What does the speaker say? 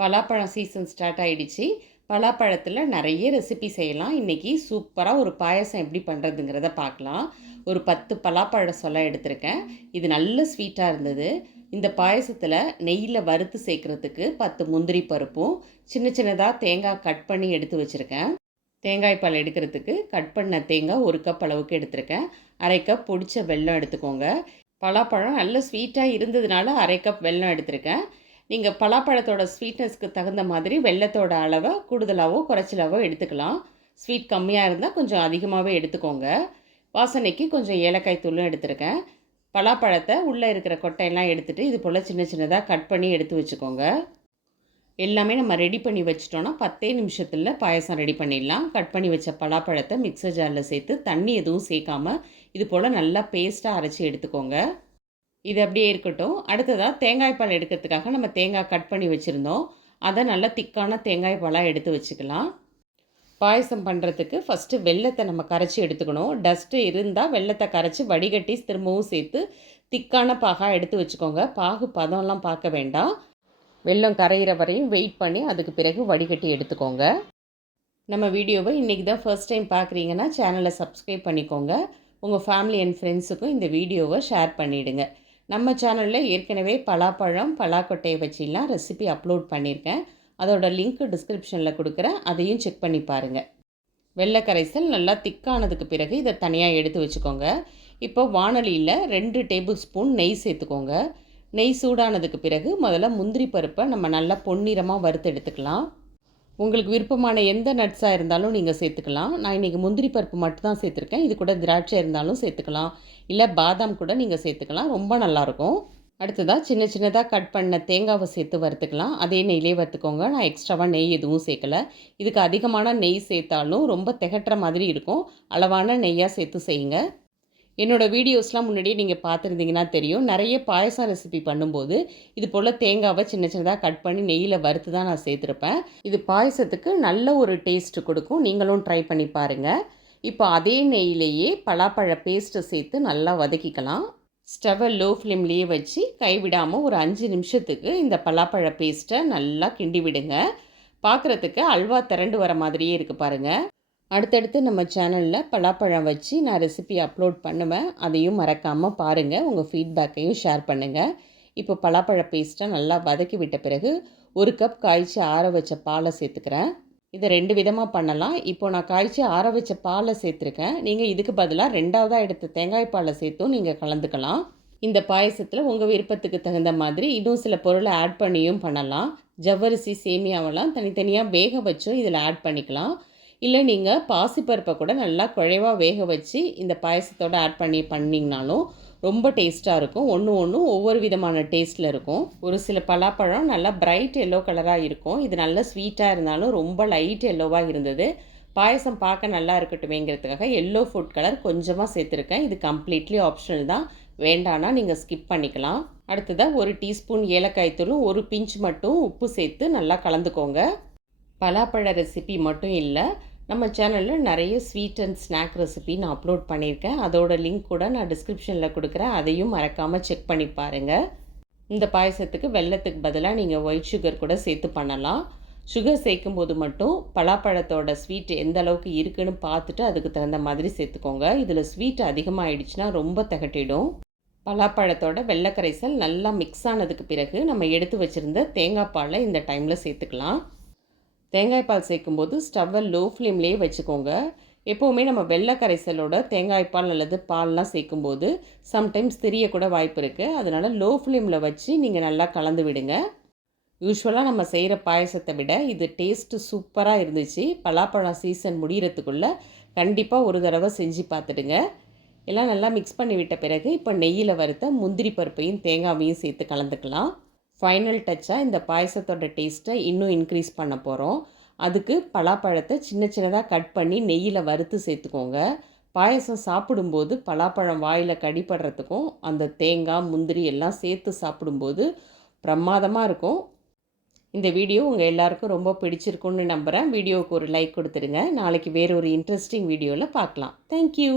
பலாப்பழம் season start ஆகிடுச்சு. பலாப்பழத்தில் நிறைய ரெசிபி செய்யலாம். இன்றைக்கி சூப்பராக ஒரு பாயசம் எப்படி பண்ணுறதுங்கிறத பார்க்கலாம். ஒரு 10 பலாப்பழம் சொல்ல எடுத்திருக்கேன். இது நல்ல ஸ்வீட்டாக இருந்தது. இந்த பாயசத்தில் நெய்யில் வறுத்து சேர்க்குறதுக்கு 10 முந்திரி பருப்பும் சின்ன சின்னதாக தேங்காய் கட் பண்ணி எடுத்து வச்சுருக்கேன். தேங்காய் பால் எடுக்கிறதுக்கு கட் பண்ண தேங்காய் 1 கப் அளவுக்கு எடுத்திருக்கேன். 1/2 கப் பொடிச்ச வெல்லம் எடுத்துக்கோங்க. பலாப்பழம் நல்ல ஸ்வீட்டாக இருந்ததுனால 1/2 கப் வெல்லம் எடுத்திருக்கேன். நீங்கள் பலாப்பழத்தோட ஸ்வீட்னஸ்க்கு தகுந்த மாதிரி வெல்லத்தோட அளவை கூடுதலாகவோ குறைச்சலாவோ எடுத்துக்கலாம். ஸ்வீட் கம்மியாக இருந்தால் கொஞ்சம் அதிகமாகவே எடுத்துக்கோங்க. வாசனைக்கு கொஞ்சம் ஏலக்காய் தூளும் எடுத்துருக்கேன். பலாப்பழத்தை உள்ளே இருக்கிற கொட்டையெல்லாம் எடுத்துகிட்டு இது போல் சின்ன சின்னதாக கட் பண்ணி எடுத்து வச்சுக்கோங்க. எல்லாமே நம்ம ரெடி பண்ணி வச்சிட்டோன்னா 10 நிமிஷத்தில் பாயசம் ரெடி பண்ணிடலாம். கட் பண்ணி வச்ச பலாப்பழத்தை மிக்சர் ஜாரில் சேர்த்து தண்ணி எதுவும் சேர்க்காமல் இது போல் நல்லா பேஸ்ட்டாக அரைச்சி எடுத்துக்கோங்க. இது அப்படியே இருக்கட்டும். அடுத்ததாக தேங்காய் பால் எடுக்கிறதுக்காக நம்ம தேங்காய் கட் பண்ணி வச்சுருந்தோம். அதை நல்லா திக்கான தேங்காய் பாலாக எடுத்து வச்சுக்கலாம். பாயசம் பண்ணுறதுக்கு ஃபஸ்ட்டு வெல்லத்தை நம்ம கரைச்சி எடுத்துக்கணும். டஸ்ட்டு இருந்தால் வெல்லத்தை கரைச்சி வடிகட்டி திரும்பவும் சேர்த்து திக்கான பாகாக எடுத்து வச்சுக்கோங்க. பாகு பதம்லாம் பார்க்க வேண்டாம். வெல்லம் கரையிற வரையும் வெயிட் பண்ணி அதுக்கு பிறகு வடிகட்டி எடுத்துக்கோங்க. நம்ம வீடியோவை இன்றைக்கி தான் ஃபர்ஸ்ட் டைம் பார்க்குறீங்கன்னா சேனலை சப்ஸ்கிரைப் பண்ணிக்கோங்க. உங்கள் ஃபேமிலி அண்ட் ஃப்ரெண்ட்ஸுக்கும் இந்த வீடியோவை ஷேர் பண்ணிவிடுங்க. நம்ம சேனலில் ஏற்கனவே பலாப்பழம் பலாக்கொட்டையை வச்சிலாம் ரெசிபி அப்லோட் பண்ணியிருக்கேன். அதோட லிங்க் டிஸ்கிரிப்ஷனில் கொடுக்குறேன். அதையும் செக் பண்ணி பாருங்கள். வெள்ளை கரைசல் நல்லா திக்கானதுக்கு பிறகு இதை தனியாக எடுத்து வச்சுக்கோங்க. இப்போ வானலியில் 2 டேபிள் ஸ்பூன் நெய் சேர்த்துக்கோங்க. நெய் சூடானதுக்கு பிறகு முதல்ல முந்திரி பருப்பை நம்ம நல்லா பொன்னிறமாக வறுத்து எடுத்துக்கலாம். உங்களுக்கு விருப்பமான எந்த நட்ஸாக இருந்தாலும் நீங்கள் சேர்த்துக்கலாம். நான் இன்றைக்கி முந்திரி பருப்பு மட்டும் தான் சேர்த்துருக்கேன். இது கூட திராட்சை இருந்தாலும் சேர்த்துக்கலாம், இல்லை பாதாம் கூட நீங்கள் சேர்த்துக்கலாம். ரொம்ப நல்லாயிருக்கும். அடுத்ததாக சின்ன சின்னதாக கட் பண்ண தேங்காவை சேர்த்து வறுத்துக்கலாம். அதே நெய்யிலே வறுத்துக்கோங்க. நான் எக்ஸ்ட்ராவாக நெய் எதுவும் சேர்க்கலை. இதுக்கு அதிகமான நெய் சேர்த்தாலும் ரொம்ப திகட்டுற மாதிரி இருக்கும். அளவான நெய்யாக சேர்த்து செய்யுங்க. என்னோடய வீடியோஸ்லாம் முன்னாடியே நீங்கள் பார்த்துருந்தீங்கன்னா தெரியும். நிறைய பாயசம் ரெசிபி பண்ணும்போது இது போல் தேங்காவை சின்ன சின்னதாக கட் பண்ணி நெய்யில் வறுத்து தான் நான் சேர்த்துருப்பேன். இது பாயசத்துக்கு நல்ல ஒரு டேஸ்ட்டு கொடுக்கும். நீங்களும் ட்ரை பண்ணி பாருங்கள். இப்போ அதே நெய்யிலேயே பலாப்பழ பேஸ்ட்டை சேர்த்து நல்லா வதக்கிக்கலாம். ஸ்டவ்வை லோ ஃப்ளேம்லேயே வச்சு கைவிடாமல் ஒரு 5 நிமிஷத்துக்கு இந்த பலாப்பழ பேஸ்ட்டை நல்லா கிண்டி விடுங்க. பார்க்குறதுக்கு அல்வா திரண்டு வர மாதிரியே இருக்குது பாருங்கள். அடுத்தடுத்து நம்ம சேனலில் பலாப்பழம் வச்சு நான் ரெசிபி அப்லோட் பண்ணுவேன். அதையும் மறக்காமல் பாருங்கள். உங்கள் ஃபீட்பேக்கையும் ஷேர் பண்ணுங்கள். இப்போ பலாப்பழ பேஸ்ட்டை நல்லா வதக்கி விட்ட பிறகு 1 கப் காய்ச்சி ஆற வச்ச பாலை சேர்த்துக்கிறேன். இதை 2 விதமாக பண்ணலாம். இப்போது நான் காய்ச்சி ஆற வச்ச பாலை சேர்த்துருக்கேன். நீங்கள் இதுக்கு பதிலாக 2ஆவதாக எடுத்த தேங்காய் பாலை சேர்த்தும் நீங்கள் கலந்துக்கலாம். இந்த பாயசத்தில் உங்கள் விருப்பத்துக்கு தகுந்த மாதிரி இன்னும் சில பொருளை ஆட் பண்ணியும் பண்ணலாம். ஜவ்வரிசி சேமியாவெல்லாம் தனித்தனியாக வேக வச்சும் இதில் ஆட் பண்ணிக்கலாம். இல்லை நீங்கள் பாசிப்பருப்பை கூட நல்லா குழைவாக வேக வச்சு இந்த பாயசத்தோடு ஆட் பண்ணி பண்ணிங்கனாலும் ரொம்ப டேஸ்ட்டாக இருக்கும். ஒன்றும் ஒவ்வொரு விதமான டேஸ்ட்டில் இருக்கும். ஒரு சில பலாப்பழம் நல்லா பிரைட் எல்லோ கலராக இருக்கும். இது நல்ல ஸ்வீட்டாக இருந்தாலும் ரொம்ப லைட் எல்லோவாக இருந்தது. பாயசம் பார்க்க நல்லா இருக்கட்டுமேங்கிறதுக்காக எல்லோ ஃபுட் கலர் கொஞ்சமாக சேர்த்துருக்கேன். இது கம்ப்ளீட்லி ஆப்ஷனல் தான். வேண்டான்னா நீங்கள் ஸ்கிப் பண்ணிக்கலாம். அடுத்ததாக 1 டீஸ்பூன் ஏலக்காய் தூளும் 1 பிஞ்ச் மட்டும் உப்பு சேர்த்து நல்லா கலந்துக்கோங்க. பலாப்பழ ரெசிபி மட்டும் இல்லை, நம்ம சேனலில் நிறைய ஸ்வீட் அண்ட் ஸ்நாக் ரெசிபி நான் அப்லோட் பண்ணியிருக்கேன். அதோட லிங்க் கூட நான் டிஸ்கிரிப்ஷனில் கொடுக்குறேன். அதையும் மறக்காமல் செக் பண்ணி பாருங்கள். இந்த பாயசத்துக்கு வெல்லத்துக்கு பதிலாக நீங்கள் ஒயிட் சுகர் கூட சேர்த்து பண்ணலாம். சுகர் சேர்க்கும்போது மட்டும் பலாப்பழத்தோட ஸ்வீட் எந்த அளவுக்கு இருக்குன்னு பார்த்துட்டு அதுக்கு தகுந்த மாதிரி சேர்த்துக்கோங்க. இதில் ஸ்வீட் அதிகமாகிடுச்சுன்னா ரொம்ப திகட்டிடும். பலாப்பழத்தோட வெள்ளை கரைசல் நல்லா மிக்ஸ் ஆனதுக்கு பிறகு நம்ம எடுத்து வச்சுருந்த தேங்காய் பாலை இந்த டைமில் சேர்த்துக்கலாம். தேங்காய் பால் சேர்க்கும்போது ஸ்டவ்வை லோ ஃப்ளேம்லேயே வச்சுக்கோங்க. எப்போவுமே நம்ம வெள்ளை கரைசலோட தேங்காய் பால் அல்லது பால்லாம் சேர்க்கும்போது சம்டைம்ஸ் தெரியக்கூட வாய்ப்பு இருக்குது. அதனால் லோ ஃப்ளேமில் வச்சு நீங்கள் நல்லா கலந்து விடுங்க. யூஸ்வலாக நம்ம செய்கிற பாயசத்தை விட இது டேஸ்ட்டு சூப்பராக இருந்துச்சு. பலாப்பழம் சீசன் முடிகிறதுக்குள்ளே கண்டிப்பாக ஒரு தடவை செஞ்சு பார்த்துடுங்க. எல்லாம் நல்லா மிக்ஸ் பண்ணி விட்ட பிறகு இப்போ நெய்யில் வறுத்த முந்திரி பருப்பையும் தேங்காவையும் சேர்த்து கலந்துக்கலாம். ஃபைனல் டச்சாக இந்த பாயசத்தோட டேஸ்ட்டை இன்னும் இன்க்ரீஸ் பண்ண போகிறோம். அதுக்கு பலாப்பழத்தை சின்ன சின்னதாக கட் பண்ணி நெய்யில் வறுத்து சேர்த்துக்கோங்க. பாயசம் சாப்பிடும்போது பலாப்பழம் வாயில் கடிப்படுறதுக்கும் அந்த தேங்காய் முந்திரி எல்லாம் சேர்த்து சாப்பிடும்போது பிரமாதமாக இருக்கும். இந்த வீடியோ உங்கள் எல்லாருக்கும் ரொம்ப பிடிச்சிருக்குன்னு நம்புகிறேன். வீடியோவுக்கு ஒரு லைக் கொடுத்துருங்க. நாளைக்கு வேறு ஒரு இன்ட்ரெஸ்டிங் வீடியோவில் பார்க்கலாம். தேங்க்யூ.